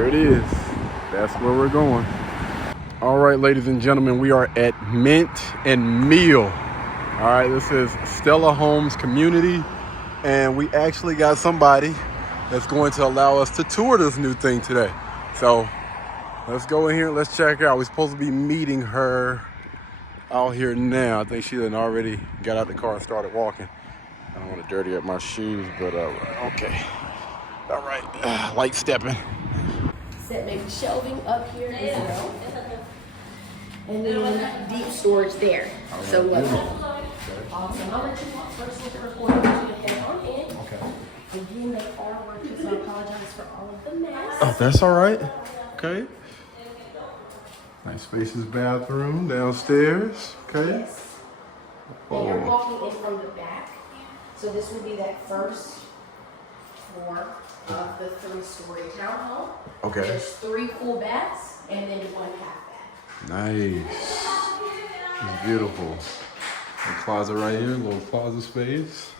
There it is. That's where we're going. All right, ladies and gentlemen, we are at Mint and Meal. All right, this is Stella Homes Community, and we actually got somebody that's going to allow us to tour this new thing today. So let's go in here. Let's check her out. We're supposed to be meeting her out here now. I think she done already got out the car and started walking. I don't want to dirty up my shoes, but okay. All right, light stepping. Set maybe shelving up here as well. And then deep storage there. Right. So awesome. I'll let you walk first with the recording to head on in. Okay. Again, they are working, so I apologize for all of the mess. Oh, that's all right. Okay. Nice spacious bathroom downstairs. Okay. Yes. And you're walking in from the back. So this would be that first floor of the 3-story townhome. Okay. There's 3 full baths and then 1 half bath. Nice. It's beautiful. A closet right here, a little closet space.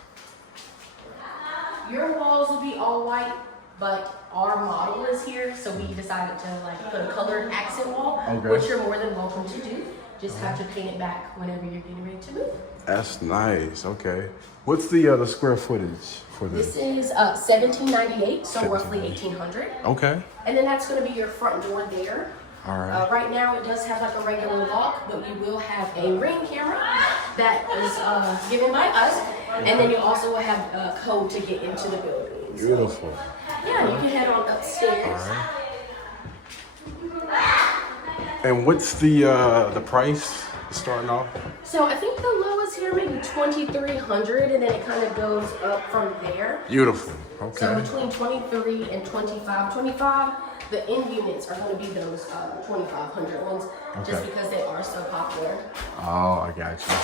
Your walls will be all white, but our model is here, so we decided to put a colored accent wall, which you're more than welcome to do. Just have to paint it back whenever you're getting ready to move. That's nice. Okay. What's the square footage for this? This is 1798, so roughly 1800. Okay. And then that's going to be your front door there. All right. Right now it does have a regular lock, but you will have a Ring camera that is given by us, and then you also will have a code to get into the building. Beautiful. So, yeah, you can head on upstairs. All right. And what's the price starting off? So I think the lowest here maybe 2,300, and then it kind of goes up from there. Beautiful. Okay. So between 23 and 25, the end units are going to be those 2,500 ones, just because they are so popular. Oh, I got you.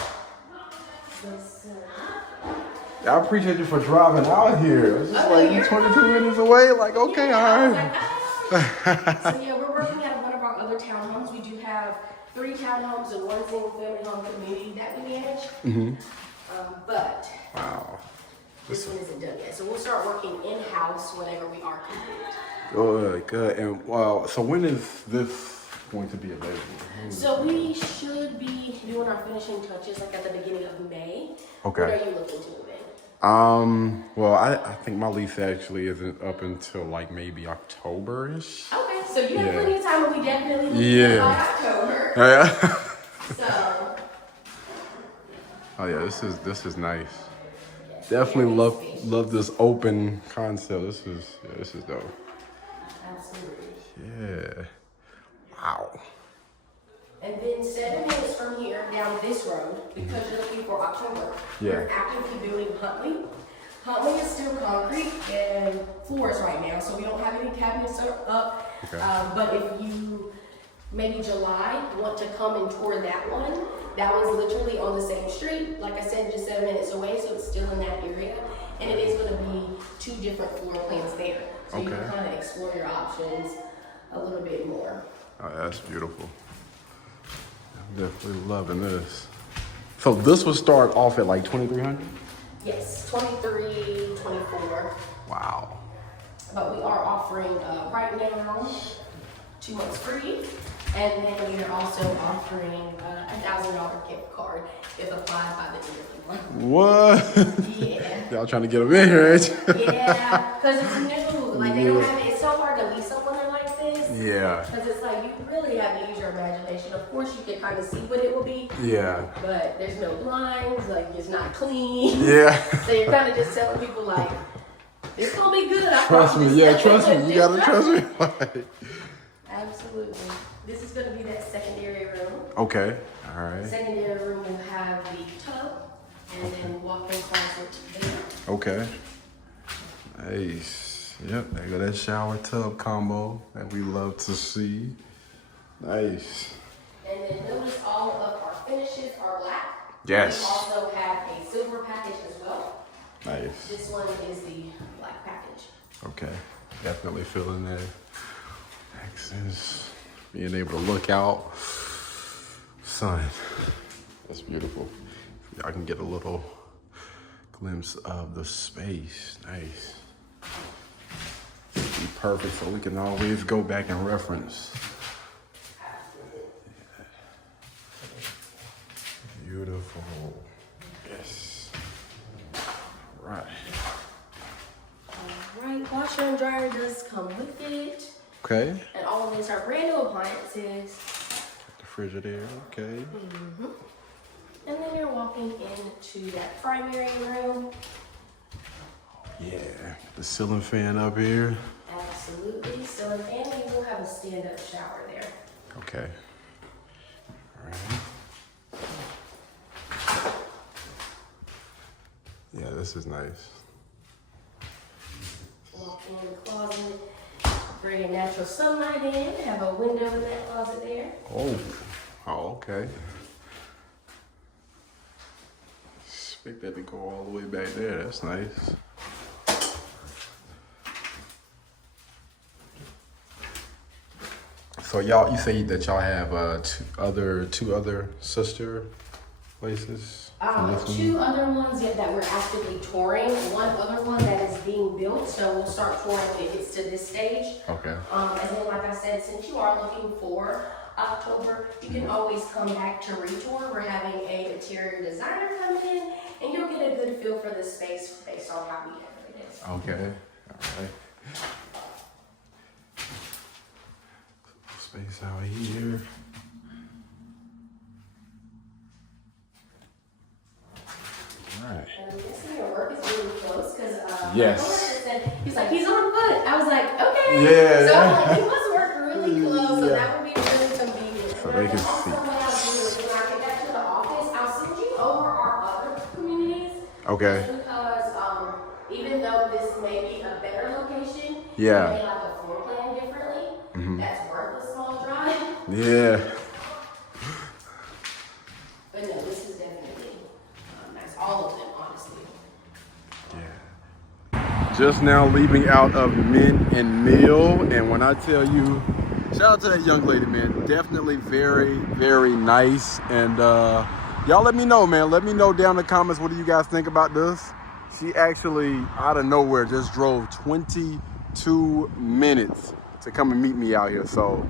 I appreciate you for driving out here. It's just like 22 minutes away. Like, okay, all right. So yeah, we're working at one of our other townhomes. We do have 3 townhomes and 1 single family home community that we manage. Mm-hmm. But wow, this one isn't done yet. So we'll start working in-house whenever we are complete. Good. And so when is this going to be available? So we should be doing our finishing touches at the beginning of May. Okay. What are you looking to move in? Well, I think my lease actually isn't up until maybe October-ish. Okay, so you have plenty of time, but we definitely need by October. Yeah. So. Oh yeah, this is nice. Definitely love this open concept. This is dope. Absolutely. Yeah. Wow. And then 7 minutes from here down this road, because you're looking for October, we're actively building Huntley. Huntley is still concrete and floors right now, so we don't have any cabinets up. Okay. But if you, maybe July, want to come and tour that one's literally on the same street. Like I said, just 7 minutes away, so it's still in that area. And it is going to be 2 different floor plans there. So you can kind of explore your options a little bit more. Oh, that's beautiful. I'm definitely loving this. So this will start off at 2,300? Yes, 23, 24. Wow. But we are offering right now 2 months free. And then we are also offering a $1,000 gift card if applied by the end of the month. What? Yeah. Y'all trying to get them in here, ain't you? Yeah, because it's new. They don't have it. It's so hard to lease somewhere like this. Yeah. Because it's you really have to use your imagination. Of course, you can kind of see what it will be. Yeah. But there's no blinds. It's not clean. Yeah. So you're kind of just telling people it's gonna be good. Trust me. Yeah, trust me. You gotta trust me. Absolutely. This is going to be that secondary room. Okay. All right. The secondary room will have the tub and then walk-in closet there. Okay. Nice. Yep. There go that shower tub combo that we love to see. Nice. And then notice all of our finishes are black. Yes. We also have a silver package as well. Nice. This one is the black package. Okay. Definitely feeling that accents. Being able to look out. Sun. That's beautiful. I can get a little glimpse of the space. Nice. Deep Perfect, so we can always go back and reference. Beautiful. Yes. Right. Alright, washer and dryer does come with it. Okay. And all of these are brand new appliances. The Frigidaire, okay. And then you're walking into that primary room. Yeah, the ceiling fan up here. Absolutely. So, and you will have a stand-up shower there. Okay. All right. Yeah, this is nice. Walk in the closet, bring your natural sunlight in, have a window in that closet there. Oh, okay. Expect that to go all the way back there. That's nice. So y'all, you say that y'all have two other sister places? Two other ones that we're actively touring. One other one that is being built, so we'll start touring when it gets to this stage. Okay. And then, like I said, since you are looking for October, you can always come back to retour. We're having a interior designer come in, and you'll get a good feel for the space based on how we decorate it. Okay. All right. Space out here. Right. And I'm guessing your work is really close because Yes. he's like, he's on foot. I was like, okay. Yeah. So I'm like, he must work really close, so that would be really convenient. So they can see. Also, what I'll do is when I get back to the office, I'll send you over our other communities. Okay. Just because even though this may be a better location, Yeah. you may like a floor plan differently. That's worth a small drive. Yeah. But no, this is definitely nice. All of them, honestly. Yeah. Just now leaving out of Mint and Mill, and when I tell you, shout out to that young lady, man. Definitely very, very nice. And y'all let me know, man. Let me know down in the comments, what do you guys think about this? She actually, out of nowhere, just drove 22 minutes to come and meet me out here. So,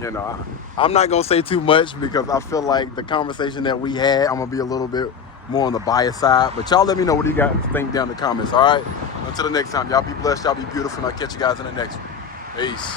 you know, I'm not going to say too much because I feel like the conversation that we had, I'm going to be a little bit more on the bias side. But y'all let me know what you guys think down in the comments, all right? Until the next time, y'all be blessed, y'all be beautiful, and I'll catch you guys in the next one. Peace.